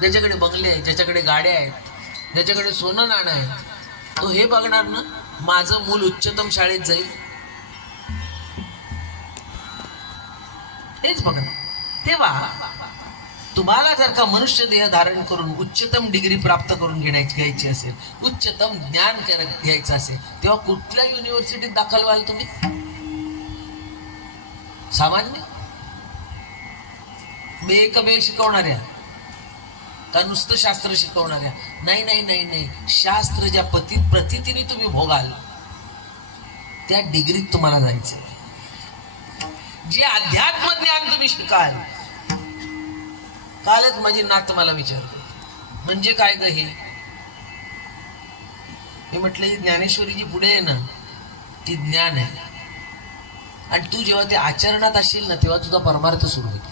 ज्याच्याकडे बंगले आहेत, ज्याच्याकडे गाड्या आहेत, ज्याच्याकडे सोनं नाणं आहे, तो हे बघणार ना माझं मूल उच्चतम शाळेत जाईल, हेच बघणार. तेव्हा तुम्हाला जर का मनुष्य देह धारण करून उच्चतम डिग्री प्राप्त करून घ्यायची असेल, उच्चतम ज्ञान घ्यायचं असेल, तेव्हा कुठल्या युनिव्हर्सिटीत दाखल व्हाल तुम्ही? सामान्य मेकमे शिकवणाऱ्या का नुसतं शास्त्र शिकवणाऱ्या? नाही नाही नाही नाही, शास्त्र ज्या प्रतीतीने तुम्ही भोगाल त्या डिग्रीत तुम्हाला जायचं. जे अध्यात्म ज्ञान तुम्ही शिकाल. कालच माझी नात मला विचारते, म्हणजे काय ग हे? मी म्हटलं ही ज्ञानेश्वरी जी पुढे आहे ना ती ज्ञान आहे, आणि तू जेव्हा ते आचरणात असशील ना तेव्हा तुझा परमार्थ सुरू होतो.